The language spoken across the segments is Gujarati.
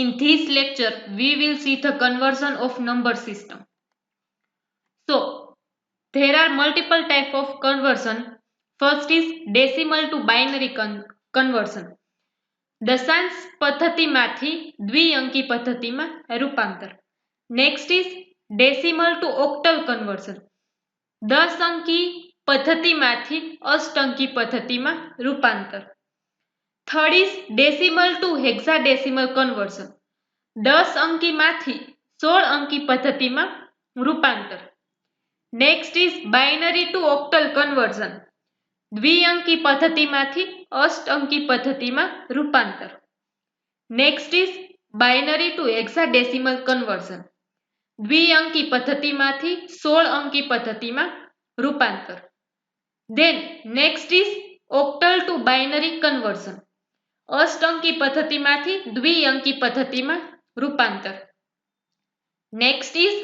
In this lecture, we will see the conversion of number system. So, there are multiple type of conversion. First is decimal to binary conversion. દશાંશ પદ્ધતિમાંથી દ્વિઅંકી પદ્ધતિમાં રૂપાંતર. Next is decimal to octal conversion. 10 અંકી પદ્ધતિમાંથી અષ્ટંકી પદ્ધતિમાં રૂપાંતર. Third is decimal to hexadecimal conversion. 10 અંકીમાંથી 16 અંકી પદ્ધતિમાં રૂપાંતર. Next is binary to octal conversion. દ્વિઅંકી પદ્ધતિમાંથી અષ્ટંકી પદ્ધતિમાં રૂપાંતર. Next is binary to hexadecimal conversion. દ્વિઅંકી પદ્ધતિમાંથી 16 અંકી પદ્ધતિમાં રૂપાંતર. Then next is octal to binary conversion. અષ્ટંકી પદ્ધતિમાંથી દ્વિઅંકી પદ્ધતિમાં રૂપાંતર. Next is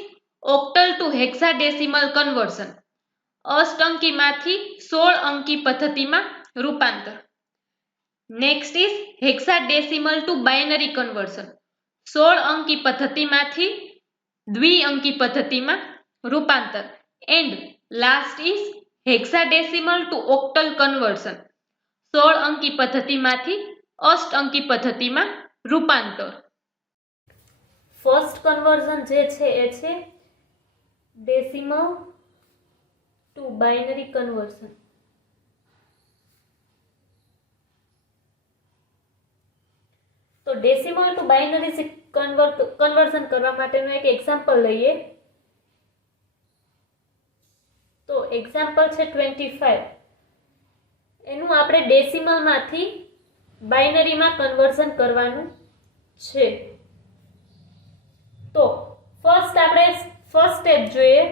octal to hexadecimal conversion. અષ્ટંકીમાંથી 16 અંકી પદ્ધતિમાં રૂપાંતર. Next is hexadecimal to binary conversion. 16 અંકી પદ્ધતિમાંથી દ્વિઅંકી પદ્ધતિમાં રૂપાંતર. And last is hexadecimal to octal conversion. 16 અંકી પદ્ધતિમાંથી અષ્ટંકી પદ્ધતિમાં રૂપાંતર. ફર્સ્ટ કન્વર્ઝન જે છે એ છે ડેસિમલ ટુ બાઇનરી કન્વર્ઝન. તો ડેસિમલ ટુ બાઇનરી કન્વર્ઝન કરવા માટેનું એક એક્ઝામ્પલ લઈએ. તો એક્ઝામ્પલ છે 25. એનું આપણે ડેસિમલમાંથી બાઇનરીમાં કન્વર્ઝન કરવાનું છે. તો આપણે ફર્સ્ટ સ્ટેપ જોઈએ.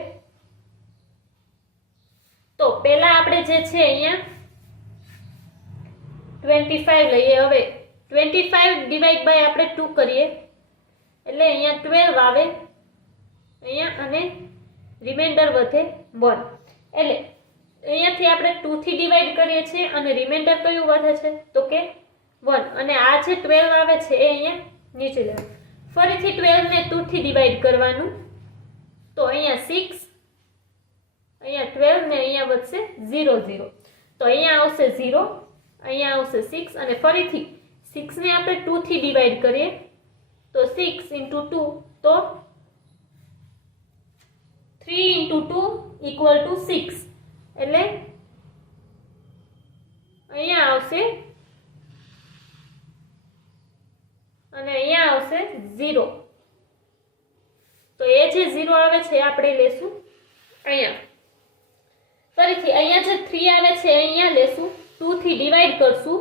તો પહેલા આપણે જે છે અહીંયા 25 લઈએ. હવે 25 ડિવાઈડ બાય આપણે 2 કરીએ એટલે અહીંયા 12 આવે અહીંયા અને રિમાઇન્ડર વધે 1. એટલે અહીંયાથી આપણે 2 થી ડિવાઈડ કરીએ છીએ અને રિમાઇન્ડર કયું વધે છે તો કે 1. અને આ જે 12 આવે છે એ અહીંયા નીચે જાય. ફરીથી 12 ને 2 થી ડિવાઈડ કરવાનું. તો અહીંયા 6, અહીંયા 12 ને અહીંયા વધશે 0 0. તો અહીંયા આવશે 0, અહીંયા આવશે 6 અને ફરીથી 6 ને આપણે 2 થી ડિવાઈડ કરીએ તો 6 into 2 તો 3 into 2 equal to 6. એટલે અહીંયા આવશે અને અહીંયા આવશે 0. તો એ જે 0 આવે છે આપણે લેશું અહીંયા. ફરીથી અહીંયા જે 3 આવે છે અહીંયા લેશું, 2 થી ડિવાઈડ કરશું.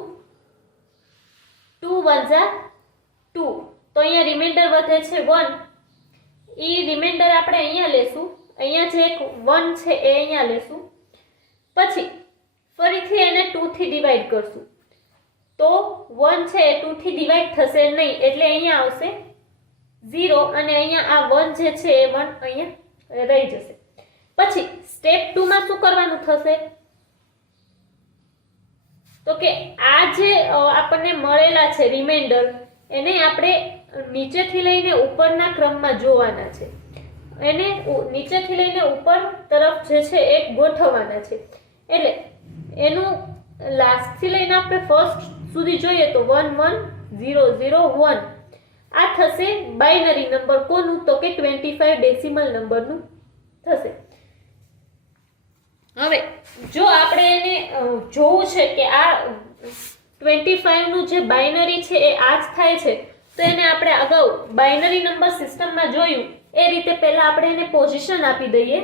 2 1 જા 2. તો અહીંયા રિમાઇન્ડર વધે છે 1. એ રિમાઇન્ડર આપણે અહીંયા લેશું. અહીંયા જે એક 1 છે એ અહીંયા લેશું. પછી ફરીથી એને 2 થી ડિવાઈડ કરશું. તો 1 છે એ 2 થી ડિવાઈડ થશે નહીં એટલે અહીંયા આવશે 0 અને અહીંયા આ 1 જે છે એ 1 અહીંયા રહી જશે. પછી સ્ટેપ 2 માં શું કરવાનું થશે તો કે આ જે આપણને મળેલા છે રિમાઇન્ડર એને આપણે નીચેથી લઈને ઉપરના ક્રમમાં જોવાના છે. એને નીચેથી લઈને ઉપર તરફ જે છે એ ગોઠવવાના છે. એટલે એનું લાસ્ટથી લઈને આપણે ફર્સ્ટ સુધી જોઈએ તો 1 1 0 0 1. આ થશે બાઇનરી નંબર કોનું તો કે 25 ડેસિમલ નંબરનું થશે. હવે જો આપણે એને જોવું છે કે આ 25 નું જે બાઇનરી છે એ આ જ થાય છે તો એને આપણે અગાઉ બાઇનરી નંબર સિસ્ટમમાં જોયું એ રીતે પહેલા આપણે એને પોઝિશન આપી દઈએ.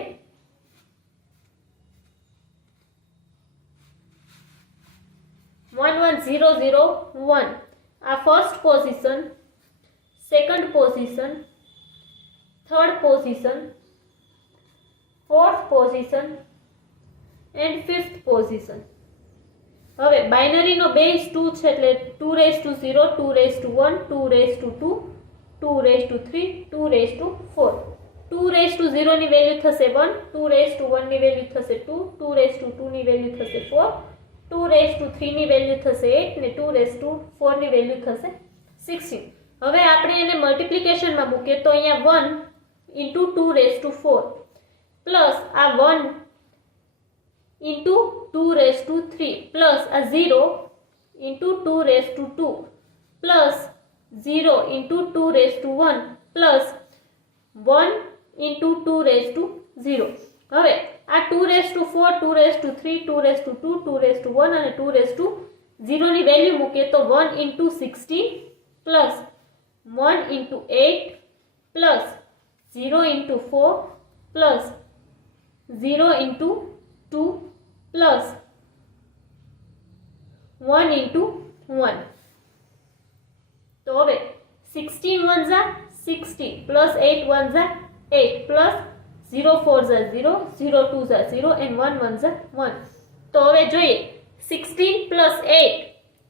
one 0 0 1 આ first position, second position, third position, fourth position and fifth position. હવે બાઇનરીનો બેઝ 2 છે એટલે 2 raise to 0, 2 raise to 1, 2 raise to 2, 2 raise to 3, 2 raise to 4. 2 raise to 0 ની વેલ્યુ થશે 1, 2 રેઝ ટુ 1 ની વેલ્યુ થશે 2, 2 રેઝ ટુ 2 ની વેલ્યુ થશે 4, 2 રેઝ ટુ 3 ની વેલ્યુ થશે 8 ને 2 રેઝ ટુ 4 ની વેલ્યુ થશે 16. હવે આપણે એને મલ્ટિપ્લિકેશનમાં મૂકીએ તો અહીંયા 1 into 2 raised to 4 પ્લસ આ 1 into 2 raised to 3 પ્લસ આ 0 into 2 raised to 2 plus 0 into 2 raised to 1 plus 1 into 2 raised to 0. હવે આ 2 raised to 4, 2 raised to 3, 2 raised to 2, 2 raised to 1 અને 2 raised to 0 ની વેલ્યુ મૂકીએ તો 1 into 16 plus 1 into 8 plus 0 into 4 plus 0 into 2 plus 1 into 1. તો હવે 16 ones are 60 plus 8 ones are 8 plus 0 fours are 0, 0 twos are 0 and 1 ones are 1. તો હવે જોઈએ 16 plus 8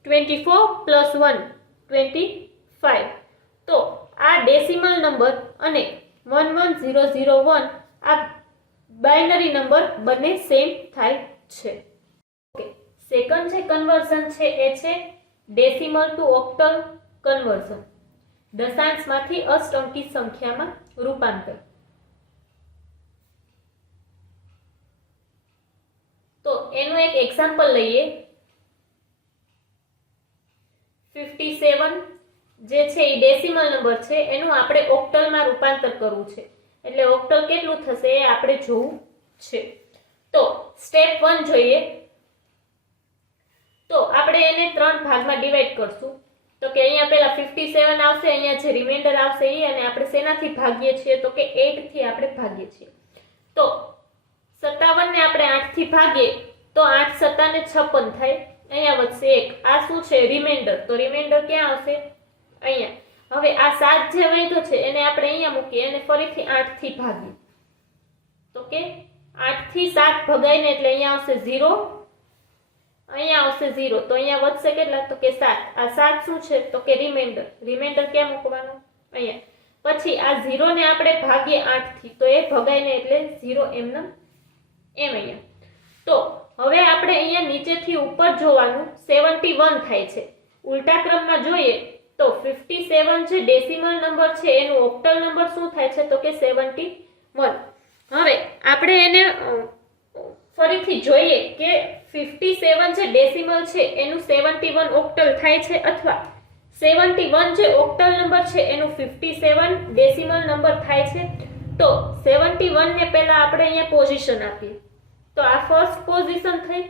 24 plus 1 25. તો આ ડેસિમલ નંબર અને 11001 આ બાઇનરી નંબર બંને સેમ થાય છે. ઓકે, સેકન્ડ જે કન્વર્ઝન છે એ છે ડેસિમલ ટુ ઓક્ટલ કન્વર્ઝન, દશાંશમાંથી અષ્ટંકી સંખ્યામાં રૂપાંતર. તો એનું એક એક્ઝામ્પલ લઈએ. 57 જે છે એ ડેસિમલ નંબર છે, એનું આપણે ઓક્ટલમાં રૂપાંતર કરવું છે. એટલે ઓક્ટલ કેટલું થશે એ આપણે જોવું છે. તો સ્ટેપ 1 જોઈએ. તો આપણે એને 3 ભાગમાં ડિવાઈડ કરશું. તો કે અહીંયા પહેલા 57 આવશે, અહીંયા જે રિમાઇન્ડર આવશે એ, અને આપણે શેનાથી ભાગીએ છીએ તો કે 8 થી આપણે ભાગીએ છીએ. તો 57 ને આપણે 8 થી ભાગીએ તો 8 7 ને 56 થાય. અહીંયા વધશે 1. આ શું છે? રિમાઇન્ડર. તો રિમાઇન્ડર ક્યાં આવશે? અહીંયા. હવે આ 7 જે વધ્યો છે એને આપણે અહીંયા મૂકીએ અને ફરીથી 8 થી ભાગીએ તો કે 8 થી 7 ભગાઈને એટલે અહીંયા આવશે 0, અહીંયા આવશે 0. તો અહીંયા વધશે કેટલા? તો કે 7. આ 7 શું છે? તો કે રિમાઇન્ડર. રિમાઇન્ડર ક્યાં મૂકવાનું? અહીંયા. પછી આ 0 ને આપણે ભાગીએ 8 થી તો એ ભગાઈને એટલે 0 એમ અહીંયા. તો હવે આપણે અહીંયા નીચેથી ઉપર જોવાનું 71 થાય છે. ઉલટા ક્રમમાં જોઈએ તો 57 જે ડેસિમલ નંબર છે એનું ઓક્ટલ નંબર શું થાય છે? તો કે 71. હવે આપણે એને ફરીથી જોઈએ કે 57 જે ડેસિમલ છે એનું 71 ઓક્ટલ થાય છે અથવા 71 જે ઓક્ટલ નંબર છે એનું 57 ડેસિમલ નંબર થાય છે. તો 71 ને પહેલા આપણે અહીંયા પોઝિશન આપીએ. તો આ ફર્સ્ટ પોઝિશન થઈ,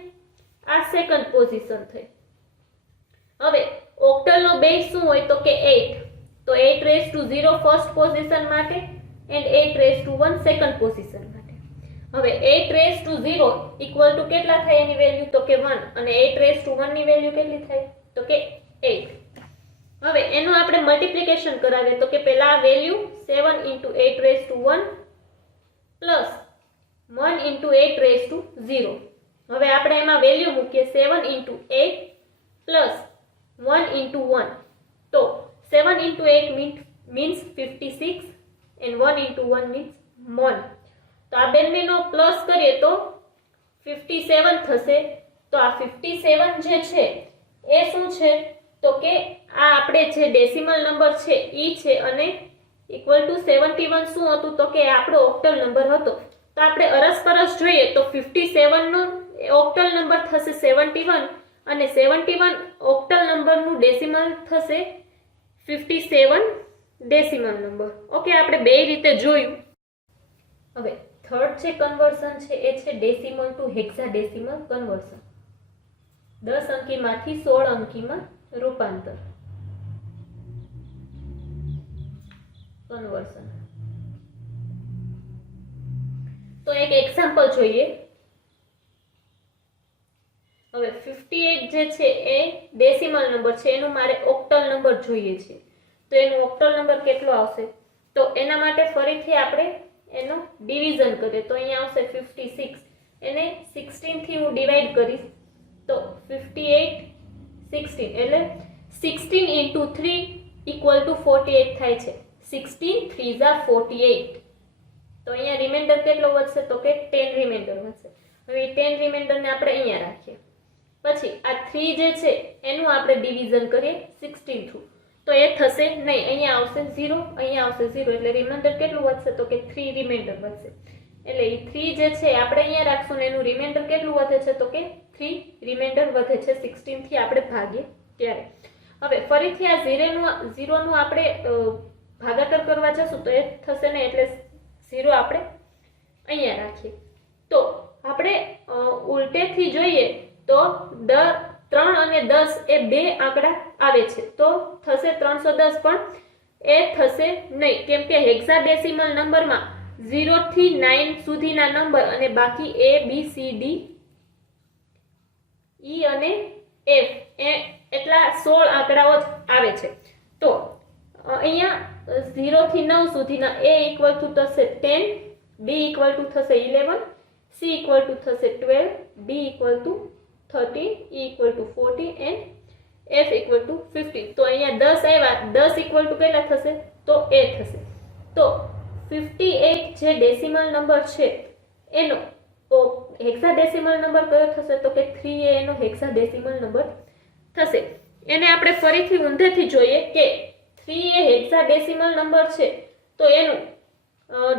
આ સેકન્ડ પોઝિશન થઈ. હવે ઓક્ટલનો બેઝ શું હોય? તો કે 8. તો 8 રેઝ ટુ 0 ફર્સ્ટ પોઝિશન માટે and 8 raise to 1 second position માટે. હવે 8 રેઝ ટુ 0 ઇક્વલ ટુ કેટલા થાય એની વેલ્યુ? તો કે 1. અને 8 રેઝ ટુ 1 ની વેલ્યુ કેટલી થાય? તો કે 8. હવે એનું આપણે મલ્ટિપ્લિકેશન કરાવીએ તો કે પહેલા આ value 7 into 8 raise to 1 plus 1 into 8 raise to 0. હવે આપણે એમાં વેલ્યુ મૂકીએ 7 into 8 પ્લસ 1 into 1. તો 7 into 8 means 56 and 1 into 1 means 1. તો આ બંનેનો પ્લસ કરીએ તો 57 થશે. તો આ 57 જે છે એ શું છે? તો કે આ આપણે જે ડેસિમલ નંબર છે ઈ છે અને ઇક્વલ ટુ 71 શું હતું? તો કે આપણો ઓક્ટલ નંબર હતો. તો આપણે અરસપરસ જોઈએ તો 57 નો ઓક્ટલ નંબર થશે 71 અને 71 ઓક્ટલ નંબરનું ડેસિમલ થશે 57 ડેસિમલ નંબર. ઓકે, આપણે બે રીતે જોયું. હવે થર્ડ જે કન્વર્ઝન છે એ છે ડેસિમલ ટુ હેક્સાડેસિમલ કન્વર્ઝન, 10 અંકીમાંથી 16 અંકીમાં રૂપાંતર કન્વર્ઝન. તો એક એક્ઝામ્પલ જોઈએ. હવે 58 જે છે એ ડેસિમલ નંબર છે, એનું મારે ઓક્ટલ નંબર જોઈએ છે. તો એનું ઓક્ટલ નંબર કેટલો આવશે? તો એના માટે ફરીથી આપણે એનો ડિવિઝન કરીએ તો અહીંયા આવશે 56. એને 16 થી હું ડિવાઈડ કરીશ તો 58 16 એટલે 16 into 3 equal to 48 થાય છે. 16 3s are 48. તો અહીંયા રિમાઇન્ડર કેટલો વધશે? તો કે 10 રિમાઇન્ડર વધશે. હવે 10 રિમાઇન્ડરને આપણે અહીંયા રાખીએ. પછી આ 3 જે છે એનું આપણે ડિવિઝન કરીએ 16 થ્રુ તો એ થશે નહીં, અહીંયા આવશે 0, અહીંયા આવશે 0, એટલે રિમાઇન્ડર કેટલું વધશે તો કે 3 રિમાઇન્ડર વધશે. એટલે એ 3 જે છે આપણે અહીંયા રાખશું ને એનું રિમાઇન્ડર કેટલું વધે છે તો કે 3 રિમાઇન્ડર વધે છે 16 થી આપણે ભાગીએ ત્યારે. હવે ફરીથી આ 0 નું આપણે ભાગાકાર કરવા જશું તો એ થશે ને, એટલે 0 આપણે અહીંયા રાખીએ. તો આપણે ઉલટેથી જોઈએ તો 3 અને 10 એ બે આંકડા આવે છે, તો થશે 310, પણ એ થશે નહીં, કેમ કે હેક્સાડેસિમલ નંબરમાં 0 થી 9 સુધીના નંબર અને બાકી A B C D E અને F એટલા 16 આંકડાઓ જ આવે છે. તો અહીંયા 0 થી 9 સુધીના A ઇક્વલ ટુ થશે 10, B ઇક્વલ ટુ થશે 11, C ઇક્વલ ટુ થશે 12, D equal to 13, E equal to 40 and F equal to 15. તો અહીંયા 10 આવ્યા, 10 ઇક્વલ ટુ કેટલા થશે તો A થશે. તો 58 જે ડેસિમલ નંબર છે એનો હેક્સાડેસિમલ નંબર કયો થશે તો કે 3 એ એનો હેક્સાડેસિમલ નંબર થશે. એને આપણે ફરીથી ઊંધેથી જોઈએ કે 3 એ હેક્સાડેસિમલ નંબર છે તો એનું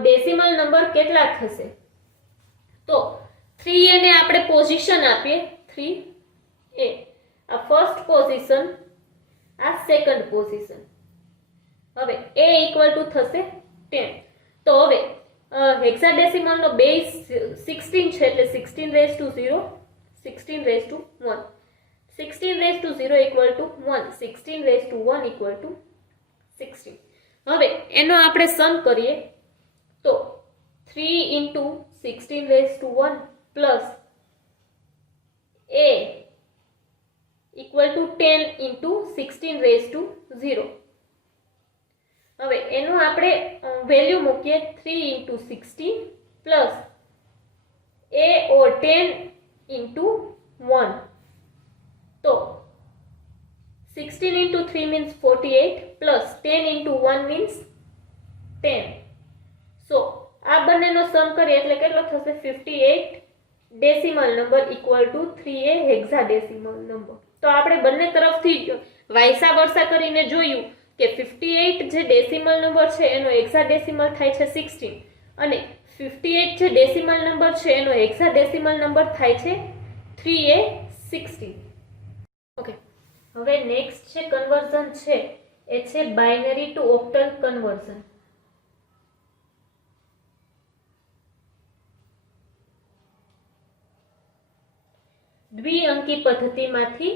ડેસિમલ નંબર કેટલા થશે. તો 3a ને આપણે પોઝિશન આપીએ, 3a આ ફર્સ્ટ પોઝિશન, આ સેકન્ડ પોઝિશન. હવે a ઇક્વલ ટુ થશે 10. તો હવે હેક્સાડેસિમલ નો બેઝ 16 છે, એટલે 16 raise to 0, 16 raise to 1, 16 raise to 0 equal to 1, 16 raise to 1 equal to 16. હવે એનો આપણે સમ કરીએ તો 3 into 16 raise to 1 plus a equal to 10 into 16 raise to 0. હવે એનું આપણે વેલ્યુ મૂકીએ 3 into 16 plus a or 10 into 1. તો 16 into 3 means 48 plus 10 into 1 means 10. સો આ બંનેનો સમ કરીએ એટલે કેટલો થશે 58 decimal number equal to 3a hexadecimal number. તો આપણે બંને તરફથી વાયસા વર્ષા કરીને જોયું કે 58 જે ડેસિમલ નંબર છે એનો હેક્સાડેસિમલ થાય છે 16 અને 58 જે ડેસિમલ નંબર છે એનો હેક્સાડેસિમલ નંબર થાય છે 3a 16. ઓકે, હવે નેક્સ્ટ જે કન્વર્ઝન છે એ છે બાઇનરી ટુ ઓક્ટલ કન્વર્ઝન. દ્વિઅંકી પદ્ધતિમાંથી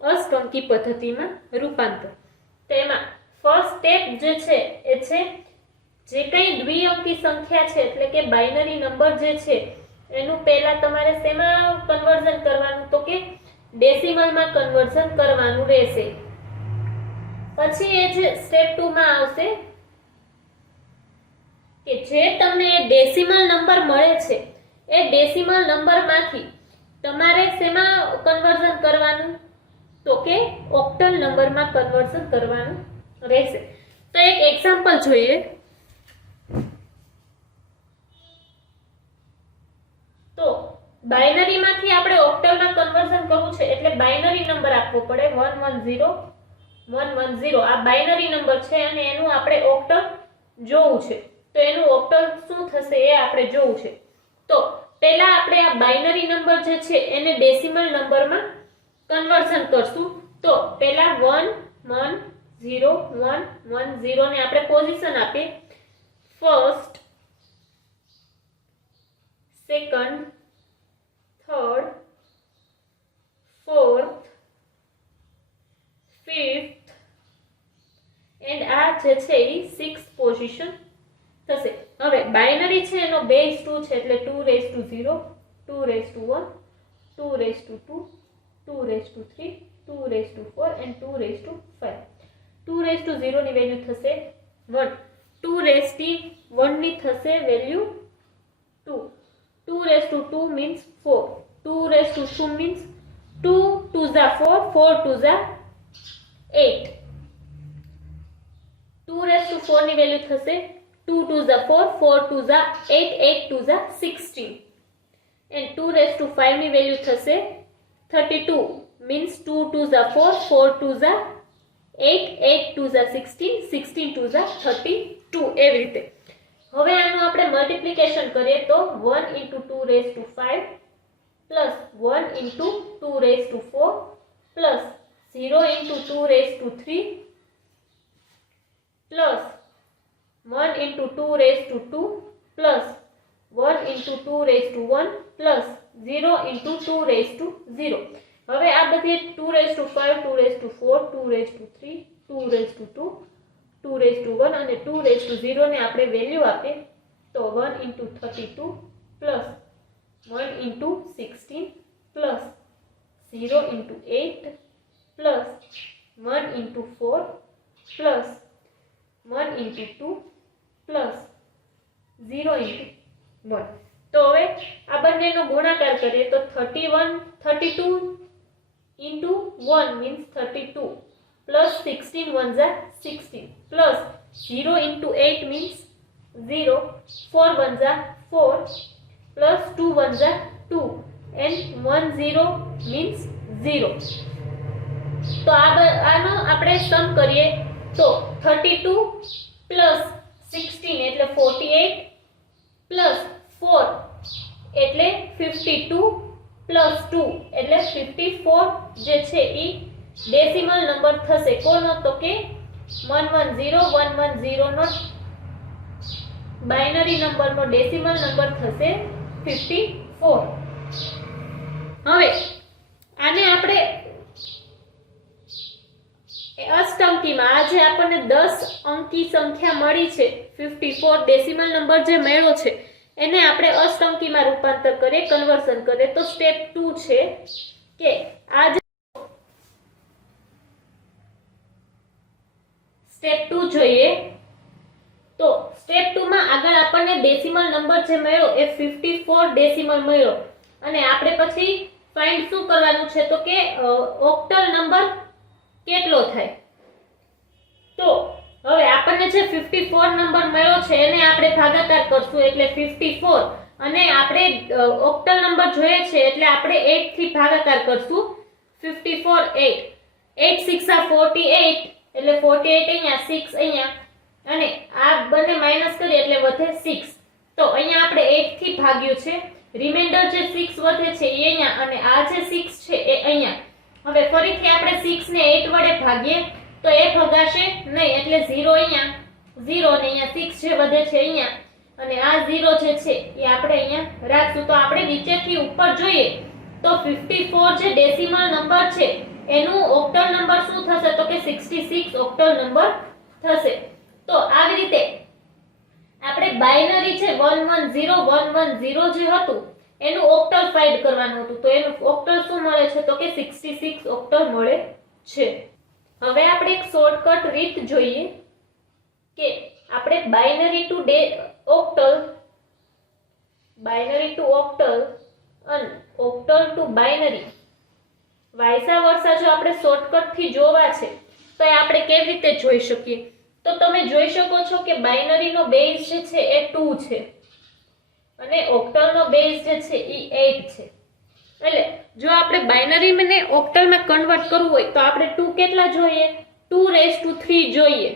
અષ્ટઅંકી પદ્ધતિમાં રૂપાંતર. તેમાં ફર્સ્ટ સ્ટેપ જે છે એ છે જે કંઈ દ્વિઅંકી સંખ્યા છે એટલે કે બાઇનરી નંબર જે છે એનું પહેલા તમારે શેમાં કન્વર્ઝન કરવાનું તો કે ડેસિમલમાં કન્વર્ઝન કરવાનું રહેશે. પછી એ જે સ્ટેપ 2 માં આવશે કે જે તમને ડેસિમલ નંબર મળે છે એ ડેસિમલ નંબરમાંથી તમારે શેમાં કન્વર્ઝન કરવાનું તો કે ઓક્ટલ નંબરમાં કન્વર્ઝન કરવાનું રહેશે. તો એક એક્ઝામ્પલ જોઈએ. તો બાઇનરીમાંથી આપણે ઓક્ટલમાં કન્વર્ઝન કરવું છે એટલે બાઇનરી નંબર આપવો પડે 110 110. આ બાઇનરી નંબર છે અને એનું આપણે ઓક્ટલ જોવું છે. તો એનું ઓક્ટલ શું થશે એ આપણે જોવું છે. તો પહેલા આપણે આ બાઇનરી નંબર જે છે એને ડેસિમલ નંબરમાં કન્વર્ઝન કરશું. તો પહેલા 1 1 0 1 1 0 ને આપણે પોઝિશન આપીએ. First, second, third, fourth, fifth and આ જે છે એ 6th પોઝિશન થશે. હવે બાઇનરી છે એનો બેઝ 2 છે એટલે 2 raise to 0, 2 raise to 1, 2 raise to 2, 2 raise to 3, 2 raise to 4 and 2 raise to 5. 2 raise to 0 ની વેલ્યુ થશે 1, 2 રેઝ થી 1 ની થશે value 2, 2 raise to 2 means 4, 2 raise to 2 means 2 2 ઝા 4, 4 2 ઝા 8, 2 રેઝ ટુ 4 ની વેલ્યુ થશે 2 2 ઝા 4, 4 2 ઝા 8, 8 2 ઝા 16 and 2 raised to 5 ની વેલ્યુ થશે 32 means 2 2 ઝા 4, 4 2 ઝા 8 8 2 ઝા 16 16 2 ઝા 32 એવી રીતે. હવે આનું આપણે મલ્ટીપ્લિકેશન કરીએ તો 1 into 2 raised to 5 plus 1 into 2 raised to 4 plus 0 into 2 raised to 3 plus 1 into 2 raised to 2 plus 1 into 2 raised to 1 plus 0 into 2 raised to 0. હવે આ બધી 2 raised to 5 2 raised to 4 2 raised to 3 2 raised to 2 2 raised to 1 અને 2 raised to 0 ને આપણે વેલ્યુ આપીએ તો 1 into 32 plus 1 into 16 plus 0 into 8 plus 1 into 4 plus 1 into 2 plus 0 into 1. તો હવે આ બંનેનો ગુણાકાર કરીએ તો 32 into 1 means 32 plus 16 1 Jha 16 plus 0 into 8 means 0 4 1 Jha 4 plus 2 1 Jha 2 and 1 0 means 0. તો આનો આપણે સમ કરીએ તો 32 plus 16 એટલે 48 plus 4 એટલે 52 plus 2 એટલે 54 જે છે એ ડેસિમલ નંબર થશે. કોનો? તો કે 110 નો બાઇનરી નંબરનો ડેસિમલ નંબર થશે 54. હવે આને આપણે અષ્ટંકીમાં આજે આપણને 10 અંકી સંખ્યા મળી છે 54 ડેસિમલ નંબર જે મળ્યો છે એને આપણે અષ્ટંકીમાં રૂપાંતર કરીએ, કન્વર્ઝન કરીએ તો સ્ટેપ 2 છે કે આ સ્ટેપ 2 જોઈએ તો સ્ટેપ 2 માં આગળ આપણને ડેસિમલ નંબર જે મળ્યો એ 54 ડેસિમલ મળ્યો અને આપણે પછી ફાઇન્ડ શું કરવાનું છે તો કે ઓક્ટલ નંબર કેટલો થાય. તો હવે આપણને જે 54 નંબર મળ્યો છે એને આપણે ભાગાકાર કરશું એટલે 54 અને આપણે ઓક્ટલ નંબર જોઈએ છે એટલે આપણે 8 થી ભાગાકાર કરશું 54 8 8 6 48 એટલે 48 અહીંયા 6 અહીંયા અને આ બંને માઈનસ કરીએ એટલે વધે 6. તો અહીંયા આપણે 8 થી ભાગ્યું છે, રિમાઇન્ડર જે 6 વધે છે એ અહીંયા અને આ જે 6 છે એ અહીંયા. હવે ફરીથી આપણે 6 ને 8 વડે ભાગીએ તો એ ભગાશે નહીં એટલે 0 અહીંયા 0 અને અહીંયા 6 જે વધે છે અહીંયા અને આ 0 જે છે એ આપણે અહીંયા રાખશું. તો આપણે નીચેથી ઉપર જોઈએ તો 54 જે ડેસિમલ નંબર છે એનું ઓક્ટલ નંબર શું થશે તો કે 66 ઓક્ટલ નંબર થશે. તો આવી રીતે આપણે બાઇનરી છે 110 જે હતું એનું ઓક્ટલ ફાઇન્ડ કરવાનું હતું તો એનું ઓક્ટલ શું મળે છે તો કે 66 ઓક્ટલ મળે છે. હવે આપણે એક શોર્ટકટ રીત જોઈએ કે આપણે બાઇનરી ટુ ઓક્ટલ અને ઓક્ટલ ટુ બાઇનરી વાયસા વર્ષા જો આપણે શોર્ટકટ થી જોવા છે તો એ આપણે કેવી રીતે જોઈ શકીએ. તો તમે જોઈ શકો છો કે બાઇનરીનો બેઝ જે છે એ 2 છે અને ઓક્ટલનો બેઝ જે છે એ 8 છે. એટલે જો આપણે બાઇનરીને ઓક્ટલમાં કન્વર્ટ કરવું હોય તો આપણે 2 કેટલા જોઈએ 2⁻³ જોઈએ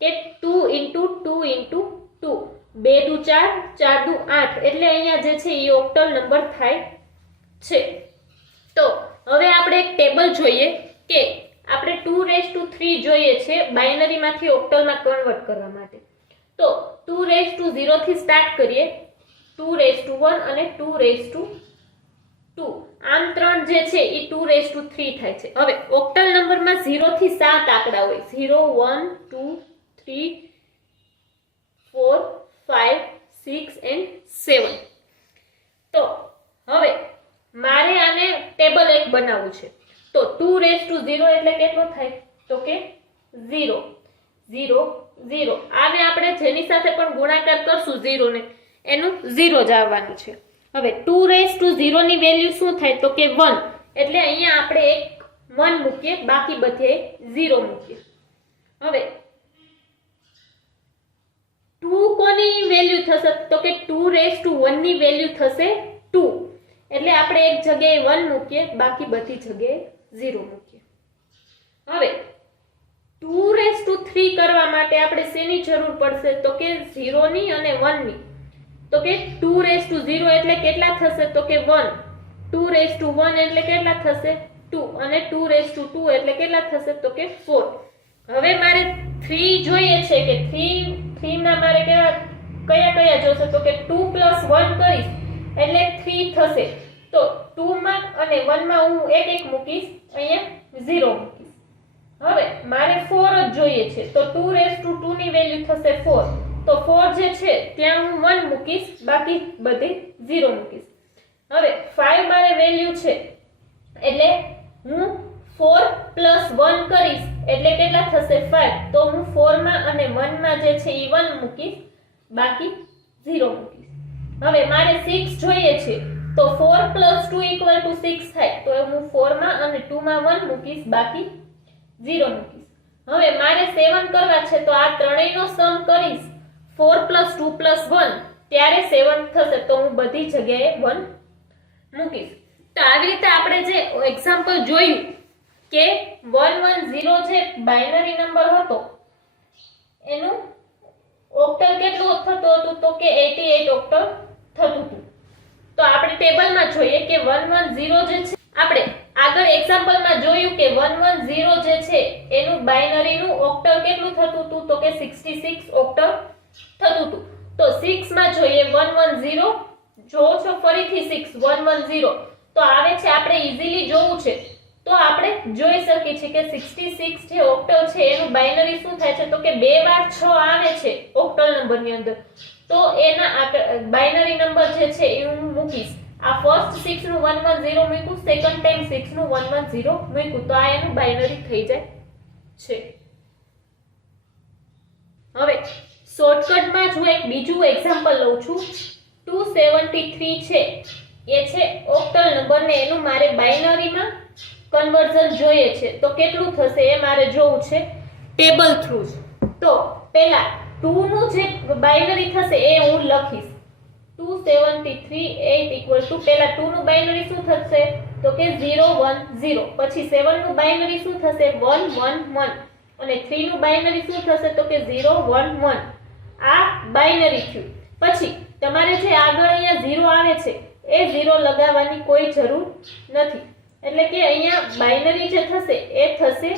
કે 2 into 2 into 2 2 દુ 4 4 દુ 8 એટલે અહીંયા જે છે એ ઓક્ટલ નંબર થાય છે. તો હવે આપણે એક ટેબલ જોઈએ કે આપણે 2⁻³ જોઈએ છે બાઇનરીમાંથી ઓક્ટલમાં કન્વર્ટ કરવા માટે. તો 2⁻0 થી સ્ટાર્ટ કરીએ 2⁻1 અને 2⁻2 આમ ત્રણ જે છે એ 2⁻3 થાય છે. હવે ઓક્ટલ નંબરમાં 0 થી 7 આંકડા હોય 0 1 2 3 4 5 6 and 7. તો હવે મારે આને ટેબલ એક બનાવવું છે તો 2⁻0 એટલે કેટલો થાય તો કે 0 0 0. આને આપણે જેની સાથે પણ ગુણાકાર કરશું 0 ને એનું 0 જ આવવાનું છે. હવે 2⁻0 ની વેલ્યુ શું થાય તો કે 1 એટલે અહીંયા આપણે એક 1 મૂકીએ બાકી બધે 0 મૂકીએ. હવે 2 કોની વેલ્યુ થશે તો કે 2⁻1 ની વેલ્યુ થશે 2 એટલે આપણે એક જગ્યાએ 1 મૂકીએ બાકી બધી જગ્યાએ 0 મૂકીએ. હવે 2^3 કરવા માટે આપણે શેની જરૂર પડશે તો કે 0 ની અને 1 ની તો કે 2^0 એટલે કેટલા થશે તો કે 1 2^1 એટલે કેટલા થશે 2 અને 2^2 એટલે કેટલા થશે તો કે 4 હવે મારે 3 જોઈએ છે કે 3 માં મારે કયા કયા જોશે તો કે 2 + 1 કરીશ એટલે 3 થશે તો 2 માં અને 1 માં હું એક મૂકીશ અહીંયા 0 મૂકીશ હવે મારે 4 જ જોઈએ છે તો 2^2 ની વેલ્યુ થશે 4 તો 4 જે છે ત્યાં હું 1 મૂકીશ બાકી બધે 0 મૂકીશ હવે 5 મારે વેલ્યુ છે એટલે હું 4 + 1 કરીશ એટલે કેટલા થશે 5 તો હું 4 માં અને 1 માં જે છે એ 1 મૂકીશ બાકી 0 મૂકીશ હવે મારે 6 જોઈએ છે તો 4 + 2 = 6 થાય તો હું 4 માં અને 2 માં 1 મૂકીશ બાકી 0 મૂકીશ હવે મારે 7 કરવા છે તો આ ત્રણેયનો સમ કરીશ 4 + 2 + 1 ત્યારે 7 થશે તો હું બધી જગ્યાએ 1 મૂકીશ તો આવી રીતે આપણે જે એક્ઝામ્પલ જોયું કે 110 જે બાઇનરી નંબર હતો એનું ઓક્ટલ કેટલું થતું હતું તો કે 88 ઓક્ટલ થતું હતું તો આપણે ટેબલમાં જોઈએ કે 110 જે છે આપણે આગળ એક્ઝામ્પલમાં જોયું કે 110 જે છે એનું બાઇનરીનું ઓક્ટલ કેટલું થતું હતું તો કે 66 ઓક્ટલ થતું હતું તો 6 માં જોઈએ 110 જો છો ફરીથી 6 110 તો આવે છે આપણે ઈઝીલી જોવું છે તો આપણે જોઈ શકીએ છીએ કે 66 જે ઓક્ટલ છે એનું બાઇનરી શું થાય છે તો કે 2 વાર 6 આવે છે ઓક્ટલ નંબરની અંદર તો એના બાઇનરી નંબર જે છે એ હું મૂકીશ આ ફર્સ્ટ 6 નું 110 મૂક્યું સેકન્ડ ટાઈમ 6 નું 110 મૂક્યું તો આ એનું બાઇનરી થઈ જાય છે હવે શોર્ટકટમાં હું એક બીજું એક્ઝામ્પલ લઉં છું 273 છે એ છે ઓક્ટલ નંબર ને એનું મારે બાઇનરીમાં કન્વર્ઝન જોઈએ છે તો કેટલું થશે એ મારે જોવું છે ટેબલ થ્રુ તો પહેલા 2 નું જે બાઇનરી થશે એ હું લખીશ 273 8 પહેલા 2 નું બાઇનરી શું થશે તો કે 010 પછી 7 નું બાઇનરી શું થશે 111 અને 3 નું બાઇનરી શું થશે તો કે 011 આ બાઇનરી થયું પછી તમારે જે આગળ અહીંયા 0 આવે છે એ 0 લગાવવાની કોઈ જરૂર નથી એટલે કે અહીંયા બાઇનરી જે થશે એ થશે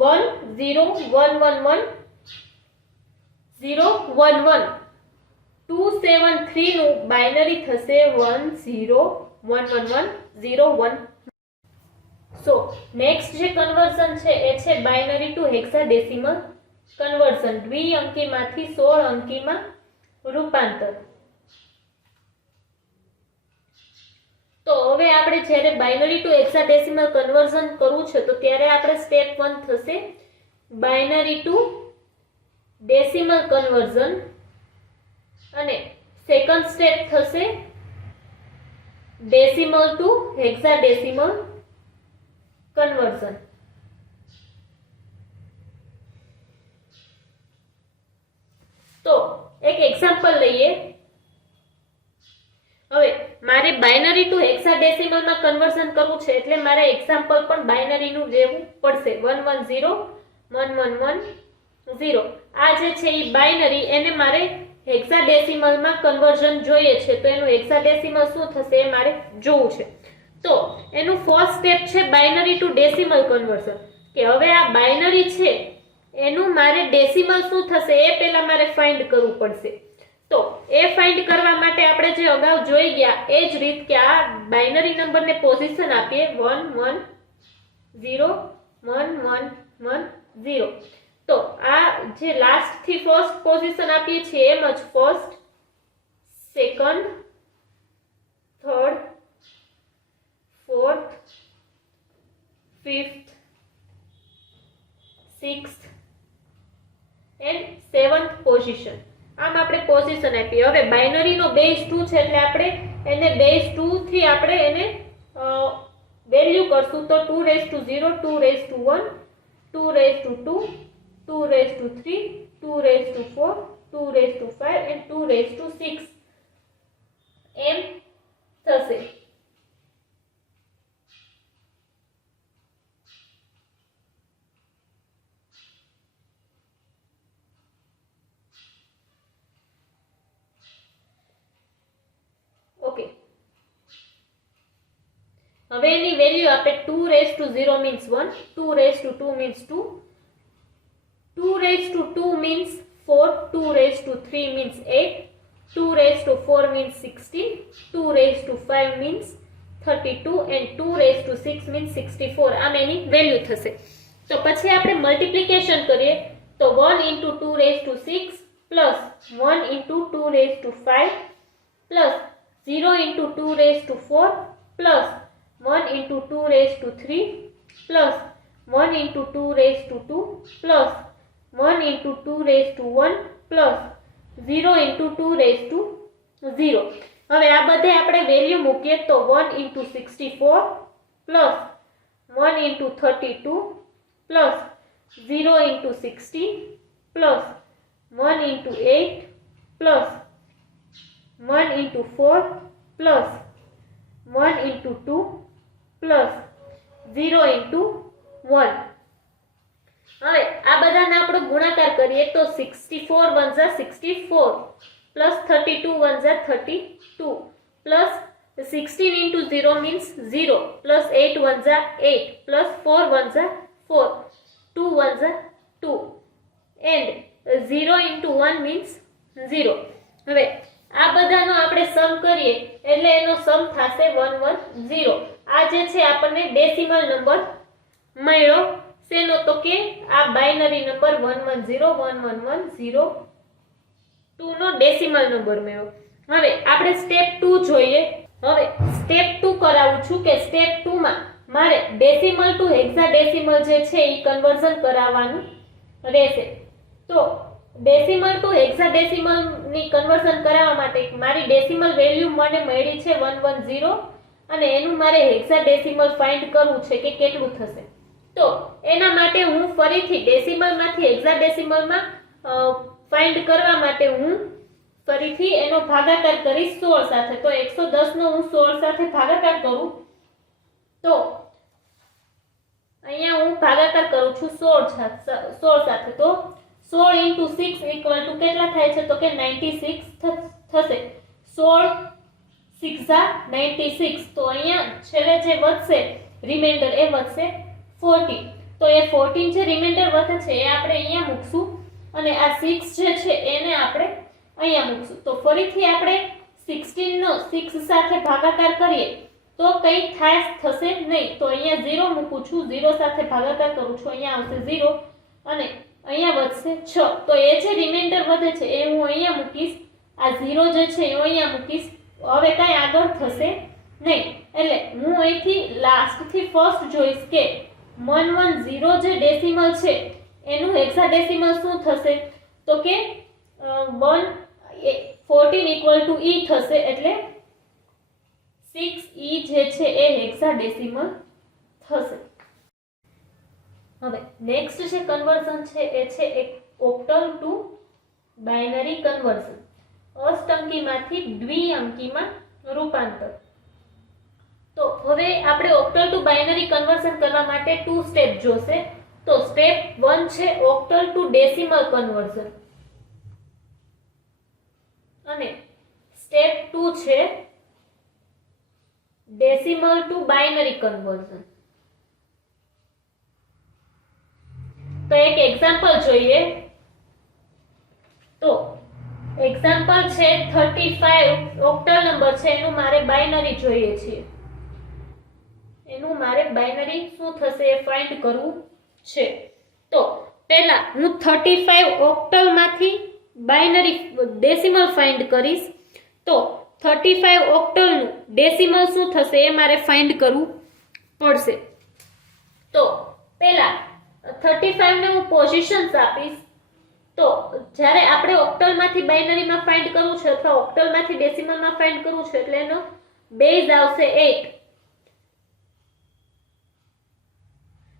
10111 011 273 નું બાઇનરી થશે 1011101 સો નેક્સ્ટ જે કન્વર્ઝન છે એ છે બાઇનરી ટુ હેક્સાડેસિમલ કન્વર્ઝન દ્વિઅંકીમાંથી 16 અંકીમાં રૂપાંતર તો હવે આપણે જ્યારે બાઇનરી ટુ હેક્સાડેસિમલ કન્વર્ઝન કરવું છે તો ત્યારે આપણે સ્ટેપ 1 થશે બાઇનરી ટુ ડેસિમલ કન્વર્ઝન અને સેકન્ડ સ્ટેપ થશે ડેસિમલ ટુ હેક્સાડેસિમલ કન્વર્ઝન તો એક એક્ઝામ્પલ લઈએ હવે મારે બાઇનરી ટુ હેક્સાડેસિમલ માં કન્વર્ઝન કરવું છે એટલે મારે એક્ઝામ્પલ પણ બાઇનરી નું લેવું પડશે 110 1110 આ જે છે એ બાઇનરી એને મારે હેક્સાડેસિમલ માં કન્વર્ઝન જોઈએ છે તો એનું હેક્સાડેસિમલ શું થશે એ મારે જોવું છે તો એનું ફર્સ્ટ સ્ટેપ છે બાઇનરી ટુ ડેસિમલ કન્વર્ઝન કે હવે આ બાઇનરી છે એનું મારે ડેસિમલ શું થશે એ પહેલા મારે ફાઇન્ડ કરવું પડશે તો એ ફાઇન્ડ કરવા માટે આપણે જે અગાઉ જોઈ ગયા એ જ રીત કે આ બાઇનરી નંબરને પોઝિશન આપીએ 1 1 0 1 1 1 0 તો આ જે લાસ્ટ થી ફર્સ્ટ પોઝિશન આપીએ છીએ એમ જ first second third fourth fifth sixth and seventh position આમ આપણે પોઝિશન આપીએ હવે બાઇનરી નો બેઝ 2 છે એટલે આપણે એને બેઝ 2 થી આપણે એને વેલ્યુ કરશું તો 2^0 2^1 2^2 2^3 2^4 2^5 and 2^6 એમ થશે હવે એની વેલ્યુ આપે 2 raise to 0 means 1, 2 raise to 2 means 2, 2 raise to 2 means 4, 2 raise to 3 means 8, 2 raise to 4 means 16, 2 raise to 5 means 32 and 2 raise to 6 means 64. આમ એની વેલ્યુ થશે. તો પછી આપણે મલ્ટિપ્લિકેશન કરીએ તો 1 into 2 raise to 6 plus 1 into 2 raise to 5 plus 0 into 2 raise to 4 plus 1 into 2 raise to 3 plus 1 into 2 raise to 2 plus 1 into 2 raise to 1 plus 0 into 2 raise to 0. હવે આ બધે આપણે વેલ્યુ મૂકીએ તો 1 into 64 plus 1 into 32 plus 0 into 16 plus 1 into 8 plus 1 into 4 plus 1 into 2 plus 0 into 1. હવે આ બધાને આપણે ગુણાકાર કરીએ તો 64 1 64 plus 32 1 32 plus 16 into 0 means 0 plus 8 1 8 plus 4 1 4, 2 1 2 and 0 into 1 means 0. હવે આ બધાનો આપણે સમ કરીએ એટલે એનો સમ થશે 110. આ જે છે આપણને ડેસિમલ નંબર મળ્યો. શેનો? તો કે આ બાઇનરી નંબર 1101110 નો ડેસિમલ નંબર મળ્યો. હવે આપણે સ્ટેપ 2 જોઈએ. હવે સ્ટેપ 2 કરાવું છું કે સ્ટેપ 2 માં મારે ડેસિમલ ટુ હેક્સાડેસિમલ જે છે એ કન્વર્ઝન કરાવવાનું રહેશે. તો ડેસિમલ ટુ હેક્સાડેસિમલ ની કન્વર્ઝન કરાવવા માટે મારી ડેસિમલ વેલ્યુ મને મળી છે 110 અને એનું મારે હેક્સાડેસિમલ ફાઇન્ડ કરવું છે કે કેટલું થશે. તો એના માટે હું ફરીથી ડેસિમલ માંથી હેક્સાડેસિમલ માં ફાઇન્ડ કરવા માટે હું ફરીથી એનો ભાગાકાર કરીશ 16 સાથે. તો 110 નો હું 16 સાથે ભાગાકાર કરું તો અહીંયા હું ભાગાકાર કરું છું 16 સાથે. તો 16 into 6 equal to કેટલા થાય છે? તો કે 96 થશે. 16 6 96. તો અહીંયા છેલ્લે જે વધશે રિમાઇન્ડર એ વધશે 14. તો એ 14 જે રિમાઇન્ડર વધે છે એ આપણે અહીંયા મૂકશું અને આ 6 જે છે એને આપણે અહીંયા મૂકશું. તો ફરીથી આપણે 16 નો 6 સાથે ભાગાકાર કરીએ તો કંઈ ખાસ થશે નહીં. તો અહીંયા 0 મૂકું છું, 0 સાથે ભાગાકાર કરું છું, અહીંયા આવશે 0 અને અહીંયા વધશે 6. તો એ જે રિમાઇન્ડર વધે છે એ હું અહીંયા મૂકીશ, આ 0 જે છે એ અહીંયા મૂકીશ. હવે કાંઈ આગળ થશે નહીં. એટલે હું અહીંથી લાસ્ટથી ફર્સ્ટ જોઈશ કે 110 જે ડેસિમલ છે એનું હેક્સાડેસિમલ શું થશે? તો કે 14 ઇક્વલ ટુ E થશે. એટલે 6E જે છે એ હેક્સાડેસિમલ થશે. હવે નેક્સ્ટ જે કન્વર્ઝન છે એ છે એક ઓક્ટલ ટુ બાઇનરી કન્વર્ઝન, અષ્ટંકીમાંથી દ્વિઅંકીમાં રૂપાંતર. તો હવે આપણે ઓક્ટલ ટુ બાઇનરી કન્વર્ઝન કરવા માટે 2 સ્ટેપ જોશે. તો સ્ટેપ 1 છે ઓક્ટલ ટુ ડેસિમલ કન્વર્ઝન અને સ્ટેપ 2 છે ડેસિમલ ટુ બાઇનરી કન્વર્ઝન. તો એક એક્ઝામ્પલ જોઈએ. તો એક્ઝામ્પલ છે 35 ઓક્ટલ નંબર છે, એનું મારે બાઇનરી જોઈએ છે. એનું મારે બાઇનરી શું થશે એ ફાઇન્ડ કરવું છે. તો પહેલા હું 35 ઓક્ટલ માંથી બાઇનરી ડેસિમલ ફાઇન્ડ કરીશ. તો 35 ઓક્ટલ નું ડેસિમલ શું થશે એ મારે ફાઇન્ડ કરવું પડશે. તો પહેલા 35 ને હું પોઝિશન્સ આપીશ. તો જ્યારે આપણે ઓક્ટલ માંથી બાઇનરીમાં ફાઇન્ડ કરવું છે અથવા ઓક્ટલ માંથી ડેસિમલમાં ફાઇન્ડ કરવું છે એટલે એનો બેઝ આવશે 8.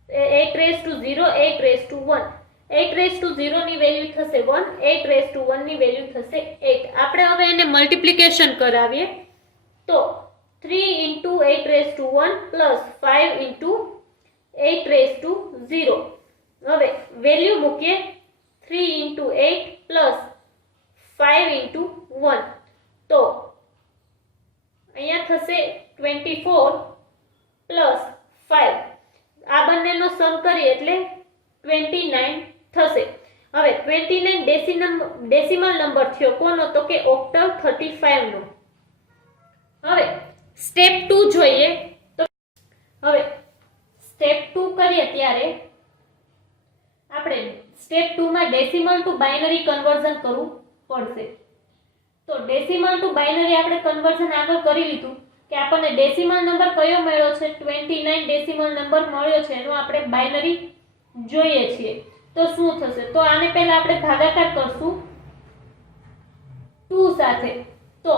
8 raise to 0, 8 raise to 1. 8 raise to 0 ની વેલ્યુ થશે 1, 8 રેઝ ટુ 1 ની વેલ્યુ થશે 8. આપણે હવે એને મલ્ટિપ્લિકેશન કરાવીએ તો 3 into 8 raise to 1 plus 5 into 8 raise to 0. હવે વેલ્યુ મૂકીએ 3 into 8 plus 5 into 1. તો અહીંયા થશે 24 પ્લસ 5 આ બંનેનો સમ કરીએ એટલે 29 થશે। હવે 29 ડેસિમલ નંબર થયો કોનો તો કે ઓક્ટલ 35 નો। હવે સ્ટેપ 2 જોઈએ તો હવે સ્ટેપ 2 કરીએ ત્યારે આપણે સ્ટેપ 2 માં ડેસિમલ ટુ બાઇનરી કન્વર્ઝન કરવું પડશે। તો ડેસિમલ ટુ બાઇનરી આપણે કન્વર્ઝન આગળ કરી લીધું કે આપણને ડેસિમલ નંબર કયો મળ્યો છે 29 ડેસિમલ નંબર મળ્યો છે એનો આપણે બાઇનરી જોઈએ છીએ। તો શું થશે તો આને પહેલા આપણે ભાગાકાર કરશું 2 સાથે। તો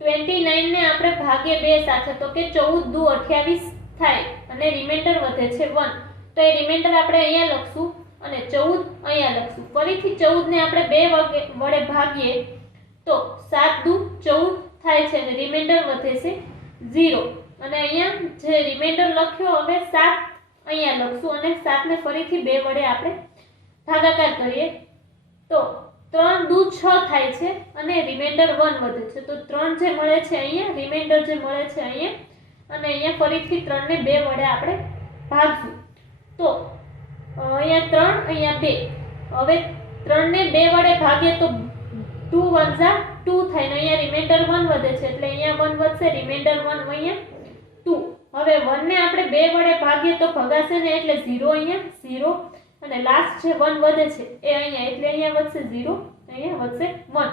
29 ને આપણે ભાગીએ 2 સાથે તો કે 14 દુ 28 થાય અને રિમાઇન્ડર વધે છે 1। તો એ રિમાઇન્ડર આપણે અહીંયા લખશું અને 14 અહીંયા લખશું। ફરીથી 14 ને આપણે 2 વડે ભાગીએ તો 7 દુ 14 થાય છે અને રિમાઇન્ડર વધે છે 0 અને અહીંયા જે રિમાઇન્ડર લખ્યો હવે 7 અહીંયા લખશું અને 7 ને ફરીથી 2 વડે આપણે ભાગાકાર કરીએ તો 3 દુ 6 થાય છે અને રિમાઇન્ડર 1 વધે છે। તો 3 જે મળે છે અહીંયા રિમાઇન્ડર જે મળે છે અહીંયા અને અહીંયા ફરીથી 3 ને 2 વડે આપણે ભાગશું તો અહીંયા 3 અહીંયા 2 હવે 3 ને 2 વડે ભાગીએ તો 2 1 જા 2 થાય ને અહીંયા રિમાઇન્ડર 1 વધે છે એટલે અહીંયા 1 વધશે રિમાઇન્ડર 1 અહીંયા 2 હવે 1 ને આપણે 2 વડે ભાગીએ તો ભગાશે ને એટલે 0 અહીંયા 0 અને લાસ્ટ જે 1 વધે છે એ અહીંયા એટલે અહીંયા વધશે 0 અહીંયા વધશે 1।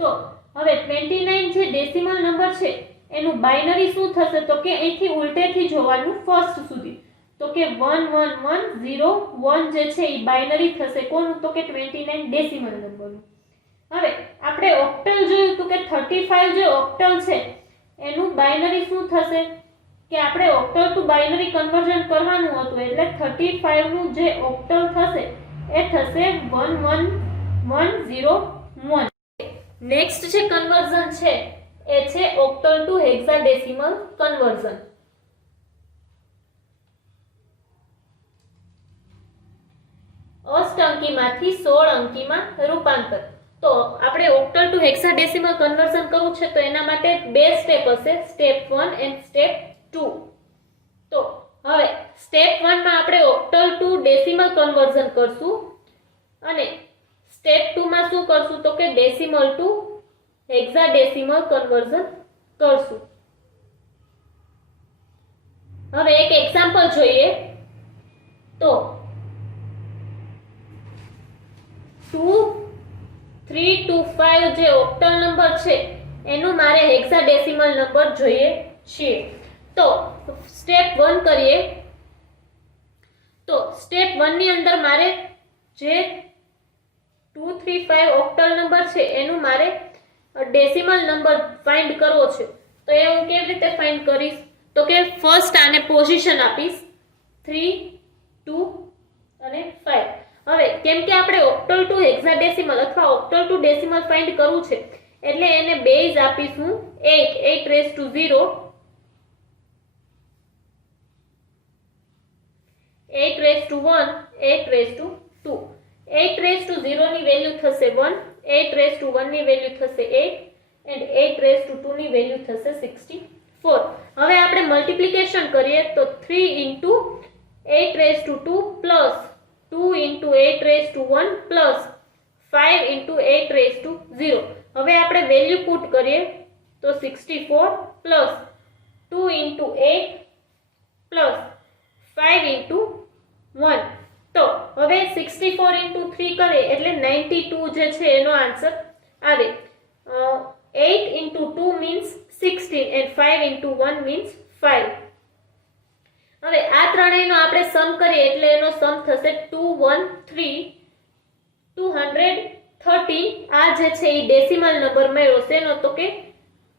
તો હવે 29 જે ડેસિમલ નંબર છે એનું બાઇનરી શું થશે તો કે અહીંથી ઉલટેથી જોવાનું ફર્સ્ટ સુધી તો કે 1 1 1 0 1 જે છે એ બાઇનરી થશે કોનું તો કે 29 ડેસિમલ નંબરનું। હવે આપણે ઓક્ટલ જોયું તો કે 35 જે ઓક્ટલ છે એનું બાઇનરી શું થશે કે આપણે ઓક્ટલ ટુ બાઇનરી કન્વર્ઝન કરવાનું હતું એટલે 35 નું જે ઓક્ટલ થશે એ થશે 11101। નેક્સ્ટ જે કન્વર્ઝન છે એ છે ઓક્ટલ ટુ હેક્સાડેસિમલ કન્વર્ઝન। અષ્ટ અંકીમાંથી 16 અંકીમાં રૂપાંતર। તો આપણે ઓક્ટલ ટુ હેક્સાડેસિમલ કન્વર્ઝન કરવું છે તો એના માટે 2 સ્ટેપ હશે સ્ટેપ 1 એન્ડ સ્ટેપ 2। તો હવે સ્ટેપ 1 માં આપણે ઓક્ટલ ટુ ડેસિમલ કન્વર્ઝન કરશું અને સ્ટેપ 2 માં શું કરશું તો કે ડેસિમલ ટુ હેક્સાડેસિમલ કન્વર્ઝન કરશું। હવે એક એક્ઝામ્પલ જોઈએ તો 2325 જે ઓક્ટલ નંબર છે એનું મારે હેક્સાડેસિમલ નંબર જોઈએ છે। તો સ્ટેપ 1 કરીએ તો સ્ટેપ 1 ની અંદર મારે જે 235 ઓક્ટલ નંબર છે એનું મારે ડેસિમલ નંબર ફાઇન્ડ કરવો છે। તો એ હું કેવી રીતે ફાઇન્ડ કરીશ તો કે ફર્સ્ટ આને પોઝિશન આપીશ 3 2 અને 5। હવે કેમ કે આપણે ઓક્ટલ ટુ હેક્સાડેસિમલ અથવા ઓક્ટલ ટુ ડેસિમલ ફાઇન્ડ કરવું છે એટલે એને બેઝ આપીશું 8 8 raise to 0 8 raised to 1 8 raised to 2 8 raised to 0 ની વેલ્યુ થશે 1 8 raised to 1 ની વેલ્યુ થશે 8 and 8 raised to 2 ની વેલ્યુ થશે 64। હવે આપણે મલ્ટીપ્લિકેશન કરીએ તો 3 into 8 raised to 2 plus 2 into 8 raised to 1 plus 5 into 8 raised to 0। હવે આપણે વેલ્યુ પુટ કરીએ તો 64 plus 2 into 8 plus 5 into 1। તો હવે 64 into 3 કરીએ એટલે 92 જે છે એનો આન્સર આવે। 8 into 2 means 16 and 5 into 1 means 5। હવે આ ત્રણેયનો આપણે સમ કરીએ એટલે એનો સમ થશે 213 આ જે છે એ ડેસિમલ નંબર મળ્યો છે એનો તો કે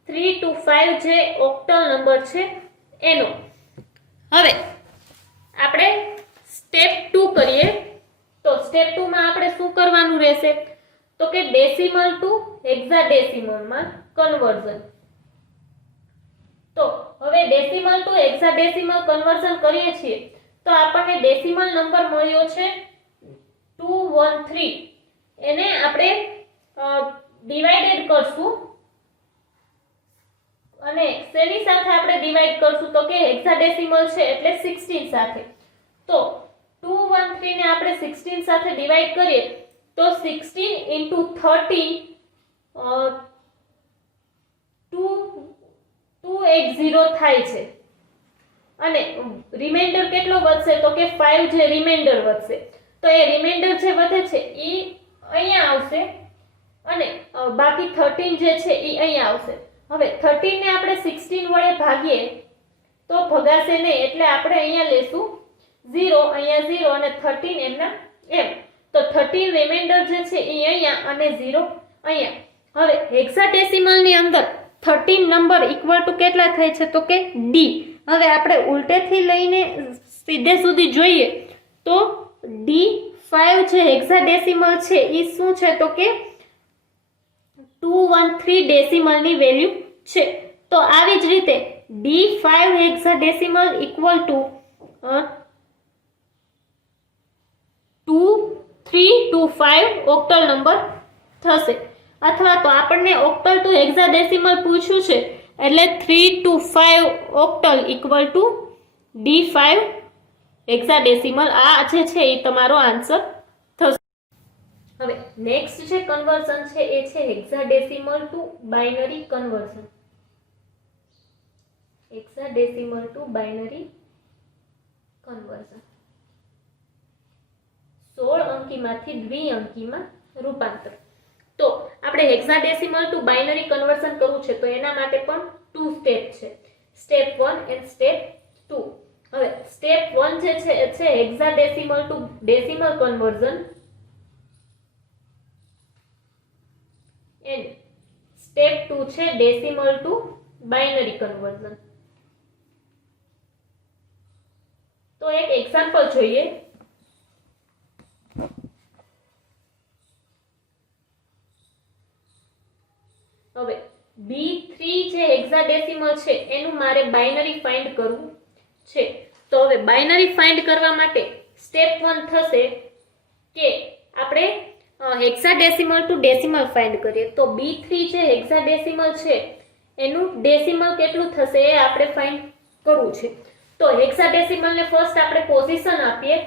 325 જે ઓક્ટલ નંબર છે એનો। હવે આપણે સ્ટેપ 2 કરીએ તો સ્ટેપ 2 માં આપણે શું કરવાનું રહેશે તો કે ડેસિમલ ટુ હેક્સાડેસિમલ માં કન્વર્ઝન। તો હવે ડેસિમલ ટુ હેક્સાડેસિમલ કન્વર્ઝન કરીએ છીએ તો આપણને ડેસિમલ નંબર મળ્યો છે 213 એને આપણે ડિવાઇડેડ કરશું અને શેની સાથે આપણે ડિવાઈડ કરશું તો કે હેક્સાડેસિમલ છે એટલે 16 સાથે. તો 213 ને આપણે 16 સાથે ડિવાઈડ કરીએ તો 16 into 30 280 થાય છે. અને રિમાઇન્ડર કેટલો વધશે તો કે 5 જે રિમાઇન્ડર વધશે. તો એ રિમાઇન્ડર જે વધે છે એ અહીંયા આવશે અને બાકી 13 જે છે એ અહીંયા આવશે. હવે 13 ને આપણે 16 વડે ભાગીએ તો ભગાશે નહીં એટલે આપણે અહીંયા લેશું 0, અહીંયા 0 અને 13 એમના એમ. તો 13 રિમાઇન્ડર જે છે એ અહીંયા અને 0 અહીંયા. હવે હેક્સાડેસિમલ ની અંદર 13 નંબર ઇક્વલ ટુ કેટલા થાય છે તો કે d. હવે આપણે ઉલટેથી લઈને સીધે સુધી જોઈએ તો d5 જે હેક્સાડેસિમલ છે એ શું છે તો કે 213 ડેસિમલ ની વેલ્યુ છે. તો આવી જ રીતે d5 hexadecimal equal to 2325 octal number થશે. અથવા તો આપણને ઓક્ટલ ટુ હેક્સાડેસિમલ પૂછ્યું છે એટલે 325 octal equal to d5 hexadecimal. આ જે છે એ તમારો આન્સર થશે. હવે નેક્સ્ટ જે કન્વર્ઝન છે એ છે hexadecimal to binary conversion. Hexadecimal to binary conversion 16 અંકીમાંથી દ્વિઅંકીમાં રૂપાંતર. તો આપણે હેક્સાડેસિમલ ટુ બાઇનરી કન્વર્ઝન કરવું છે તો એના માટે પણ 2 સ્ટેપ છે, સ્ટેપ 1 એન્ડ સ્ટેપ 2. હવે સ્ટેપ 1 જે છે એ છે hexadecimal to decimal conversion and step 2 છે ડેસિમલ ટુ બાઇનરી કન્વર્ઝન. તો એક એક્ઝામ્પલ જોઈએ. હવે B3 જે હેક્સાડેસિમલ છે એનું મારે બાઇનરી ફાઇન્ડ કરવું છે. તો હવે બાઇનરી ફાઇન્ડ કરવા માટે સ્ટેપ 1 થશે કે આપણે હેક્સાડેસિમલ ટુ ડેસિમલ ફાઇન્ડ કરીએ. તો B3 જે હેક્સાડેસિમલ છે એનું ડેસિમલ કેટલું થશે એ આપણે ફાઇન્ડ કરવું છે. તો હેક્સાડેસિમલ ને ફર્સ્ટ આપણે પોઝિશન આપીએ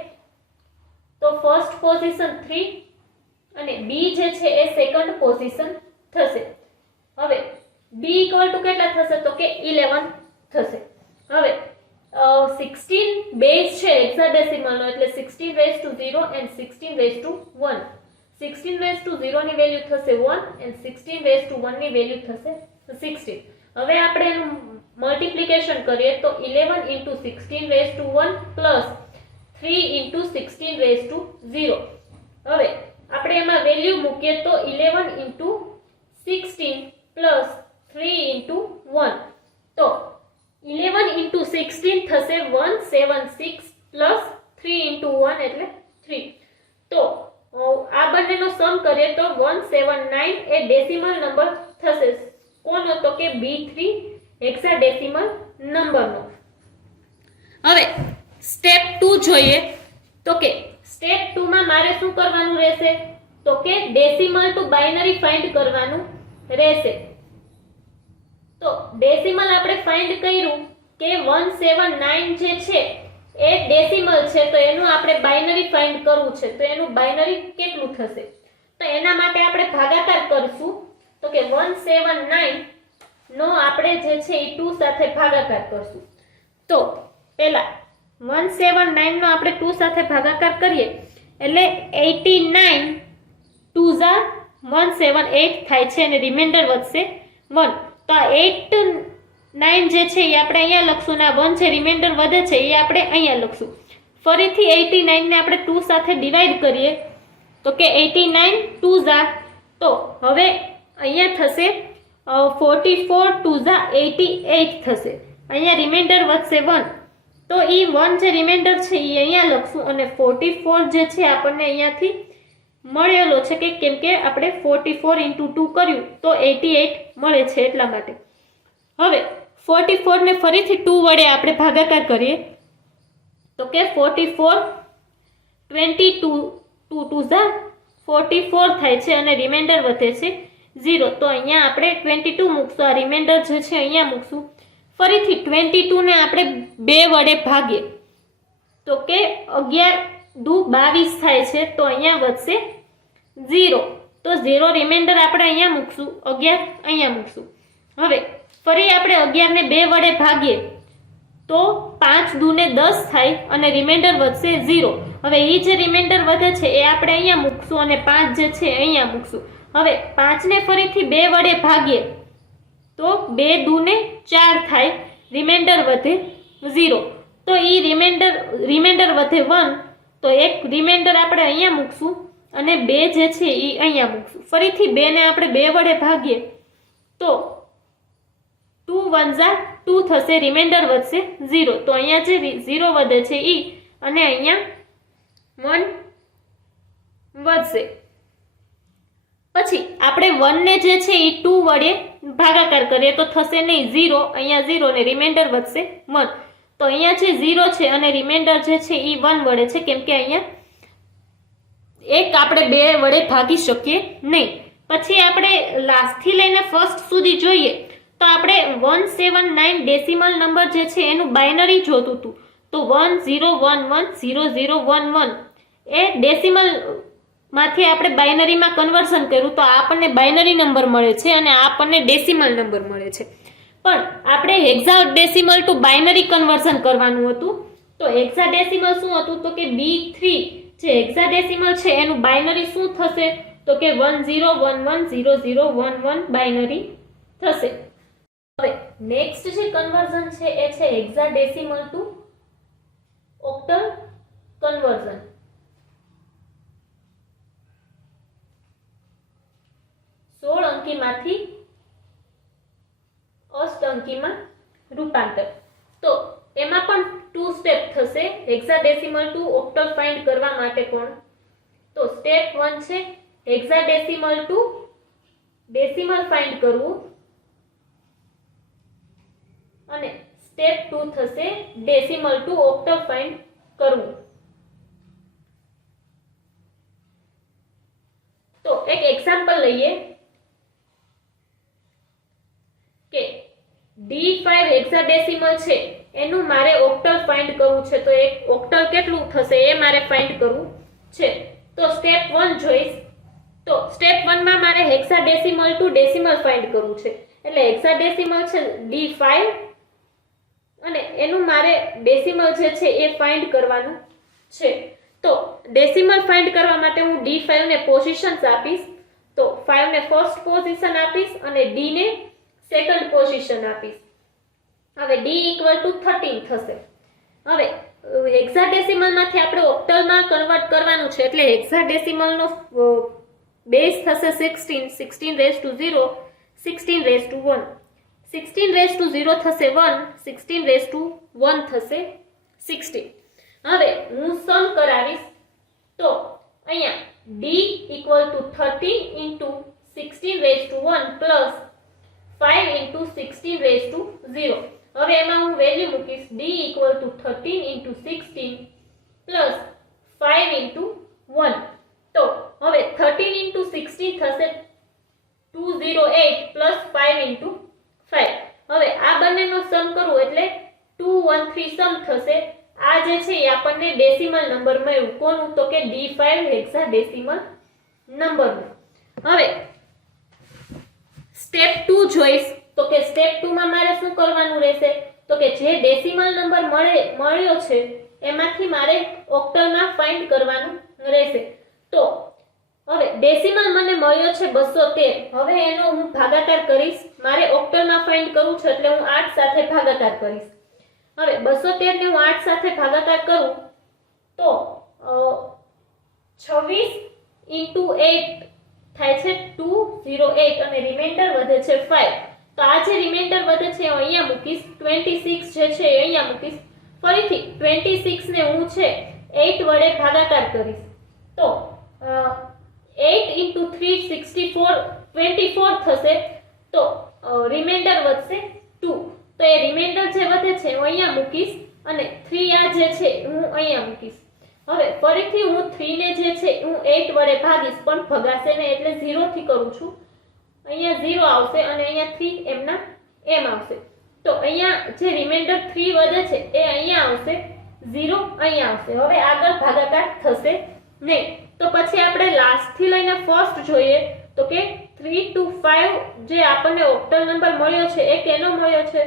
તો ફર્સ્ટ પોઝિશન 3 અને B જે છે એ સેકન્ડ પોઝિશન થશે. હવે b ઇક્વલ ટુ કેટલા થશે તો કે 11 થશે. હવે 16 બેઝ છે હેક્સાડેસિમલ નો એટલે 16 raise to 0 and 16 raise to 1. 16 raise to 0 ની વેલ્યુ થશે 1 એન્ડ 16 રેઝ ટુ 1 ની વેલ્યુ થશે 16. હવે આપણે એનું મલ્ટીપ્લિકેશન કરીએ તો 11 into 16 raise to 1 plus 3 into 16 raise to 0. હવે આપણે એમાં વેલ્યુ મૂકીએ તો 11 into 16 પ્લસ 3 into 1. તો 11 into 16 થશે 176 પ્લસ 3 into 1 એટલે 3. તો આ બંનેનો સમ કરીએ તો 179 એ ડેસિમલ નંબર થશે. કોનો તો કે B3 હેક્સાડેસિમલ નંબરનો. હવે સ્ટેપ 2 જોઈએ તો કે સ્ટેપ 2 માં મારે શું કરવાનું રહેશે તો કે ડેસિમલ ટુ બાઇનરી ફાઇન્ડ કરવાનું રહેશે. તો ડેસિમલ આપણે ફાઇન્ડ કર્યું કે 179 જે છે એ ડેસિમલ છે તો એનું આપણે બાઇનરી ફાઇન્ડ કરવું છે. તો એનું બાઇનરી કેટલું થશે તો એના માટે આપણે ભાગાકાર કરશું. તો કે 179 નો આપણે જે છે એ 2 સાથે ભાગાકાર કરશું. તો પહેલા 179 નો આપણે 2 સાથે ભાગાકાર કરીએ એટલે 89 2 ઝા 178 થાય છે અને રિમાઇન્ડર વધશે 1. તો આ 89 જે છે એ આપણે અહીંયા લખશું ને 1 જે રિમાઇન્ડર વધે છે એ આપણે અહીંયા લખશું. ફરીથી 89 ને આપણે 2 સાથે ડિવાઈડ કરીએ તો કે 89 2 ઝા તો હવે અહીંયા થશે 44 2 ઝા 88 થશે. અહીંયા રિમાઇન્ડર વધશે 1 તો એ 1 જે રિમાઇન્ડર છે એ અહીંયા લખશું અને 44 જે છે આપણને અહીંયાથી મળેલો છે કે કેમ કે આપણે 44 into 2 કર્યું તો 88 મળે છે એટલા માટે. હવે 44 ને ફરીથી 2 વડે આપણે ભાગાકાર કરીએ તો કે 44 22 2 2 ઝા 44 થાય છે અને રિમાઇન્ડર વધે છે 0. તો અહીંયા આપણે 22 મૂકશું, આ રિમાઇન્ડર જે છે અહીંયા મૂકશું. ફરીથી 22 ને આપણે 2 વડે ભાગીએ તો કે 11 દુ 22 થાય છે, તો અહીંયા વધશે 0. તો 0 રિમાઇન્ડર આપણે અહીંયા મૂકશું, 11 અહીંયા મૂકશું. હવે ફરી આપણે 11 ને 2 વડે ભાગીએ તો 5 દુ ને 10 થાય અને રિમાઇન્ડર વધશે 0. હવે એ જે રિમાઇન્ડર વધે છે એ આપણે અહીંયા મૂકશું અને 5 જે છે અહીંયા મૂકશું. હવે 5 ને ફરીથી 2 વડે ભાગીએ તો 2 દુ ને 4 થાય, રિમાઇન્ડર વધે 0. તો એ રિમાઇન્ડર વધે 1. તો એક રિમાઇન્ડર આપણે અહીંયા મૂકશું અને 2 જે છે એ અહીંયા મૂકશું. ફરીથી 2 ને આપણે 2 વડે ભાગીએ તો 2 1 જા 2 થશે, રિમાઇન્ડર વધશે 0. તો અહીંયા જે 0 વધે છે એ અને અહીંયા 1 વધશે. પછી આપણે 1 ને જે છે એ 2 વડે ભાગાકાર કરીએ તો થશે નહીં 0, અહીંયા 0 ને રિમાઇન્ડર વધશે 1. તો અહીંયા જે 0 છે અને રિમાઇન્ડર જે છે એ 1 વડે છે, કેમ કે અહીંયા એક આપણે 2 વડે ભાગી શકીએ નહીં. પછી આપણે લાસ્ટથી લઈને ફર્સ્ટ સુધી જોઈએ તો આપણે 179 ડેસિમલ નંબર જે છે એનું બાઇનરી જોતું હતું. તો 10110011 એ ડેસિમલ માંથી આપણે બાઇનરીમાં કન્વર્ઝન કર્યું તો આપણને બાઇનરી નંબર મળે છે અને આપણને ડેસિમલ નંબર મળે છે. પણ આપણે હેક્સાડેસિમલ ટુ બાઇનરી કન્વર્ઝન કરવાનું હતું. તો હેક્સાડેસિમલ શું હતું તો કે B3 જે હેક્સાડેસિમલ છે એનું બાઇનરી શું થશે તો કે 10110011 બાઇનરી થશે. હવે નેક્સ્ટ જે કન્વર્ઝન છે એ છે હેક્સાડેસિમલ ટુ ઓક્ટલ કન્વર્ઝન. 16 અંકીમાંથી અષ્ટ અંકીમાં રૂપાંતર. તો એમાં પણ 2 સ્ટેપ થશે હેક્સાડેસિમલ ટુ ઓક્ટલ ફાઇન્ડ કરવા માટે પણ. તો સ્ટેપ 1 છે હેક્સાડેસિમલ ટુ ડેસિમલ ફાઇન્ડ કરવું અને સ્ટેપ 2 થશે ડેસિમલ ટુ ઓક્ટલ ફાઇન્ડ કરવું. તો એક એક્ઝામ્પલ લઈએ કે D5 હેક્સાડેસિમલ છે એનું મારે ઓક્ટલ ફાઇન્ડ કરવું છે. તો એક ઓક્ટલ કેટલું થશે એ મારે ફાઇન્ડ કરવું છે. તો સ્ટેપ 1 જોઈશ. તો સ્ટેપ 1 માં મારે હેક્સાડેસિમલ ટુ ડેસિમલ ફાઇન્ડ કરવું છે. એટલે હેક્સાડેસિમલ છે D5 અને એનું મારે ડેસિમલ જે છે એ ફાઇન્ડ કરવાનું છે. તો ડેસિમલ ફાઇન્ડ કરવા માટે હું D5 ને પોઝિશન્સ આપીશ. તો 5 ને ફર્સ્ટ પોઝિશન આપીશ અને D ને સેકન્ડ પોઝિશન આપીશ. હવે D = 13 થશે. હવે હેક્સાડેસિમલ માંથી આપણે ઓક્ટલમાં કન્વર્ટ કરવાનું છે એટલે હેક્સાડેસિમલ નો બેઝ થશે 16, 16 raise to 0, 16 raise to 1, 16 raise to 0 થશે 1, 16 રેઝ ટુ 1 થશે 16. હવે હું સમ કરાવીશ તો અહીંયા D = 13 into 16 raise to 1 plus 5 into 16 raised to 0. હવે એમાં હું વેલ્યુ મૂકીશ D = 13 into 16 plus 5 into 1. તો હવે 13 into 16 થશે 208 plus 5 into 5. હવે આ બંનેનો સમ કરું એટલે 213 સમ થશે. આ જે છે એ આપણને ડેસિમલ નંબર મળ્યું. કોનું તો કે D5 હેક્સાડેસિમલ નંબરનું. હવે સ્ટેપ 2 જોઈશ તો કે સ્ટેપ 2 માં મારે શું કરવાનું રહેશે તો કે જે ડેસિમલ નંબર મળ્યો છે એમાંથી મારે ઓક્ટલમાં ફાઇન્ડ કરવાનું રહેશે. તો હવે ડેસિમલ મને મળ્યો છે 213. હવે એનો હું ભાગાકાર કરીશ. મારે ઓક્ટલમાં ફાઇન્ડ કરવું છે એટલે હું 8 સાથે ભાગાકાર કરીશ. હવે 213 ને હું 8 સાથે ભાગાકાર કરું તો 26 into 8 થાય છે 208 અને રિમાઇન્ડર વધે છે 5. તો આ જે રિમાઇન્ડર વધે છે અહીંયા મૂકીશ. 26 જે છે અહીંયા મૂકીશ. ફરીથી 26 ને હું છે 8 વડે ભાગાકાર કરીશ. તો 8 into 3 64 24 થશે. તો રિમાઇન્ડર વધશે 2. તો એ રિમાઇન્ડર જે વધે છે હું અહીંયા મૂકીશ અને 3 આ જે છે હું અહીંયા મૂકીશ. હવે ફરીથી હું 3 ને જે છે હું 8 વડે ભાગીશ પણ ભગાશે ને એટલે 0 થી કરું છું. અહીંયા 0 આવશે અને અહીંયા 3 એમના એમ આવશે. તો અહીંયા જે રિમાઇન્ડર 3 વધે છે એ અહીંયા આવશે, 0 અહીંયા આવશે. હવે આગળ ભાગાકાર થશે નહીં. તો પછી આપણે લાસ્ટ થી લઈને ફર્સ્ટ જોઈએ તો કે 3 to 5 જે આપણને ઓક્ટલ નંબર મળ્યો છે એ કેનો મળ્યો છે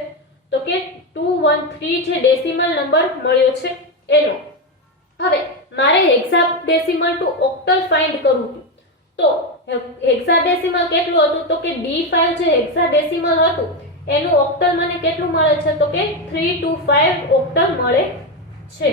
તો કે 213 જે ડેસિમલ નંબર મળ્યો છે એનો. હવે મારે હેક્સાડેસિમલ ટુ ઓક્ટલ ફાઇન્ડ કરવું હતું. તો હેક્સાડેસિમલ કેટલું હતું તો કે D5 જે હેક્સાડેસિમલ હતું એનું ઓક્ટલ મને કેટલું મળે છે તો કે 3 to 5 ઓક્ટલ મળે છે.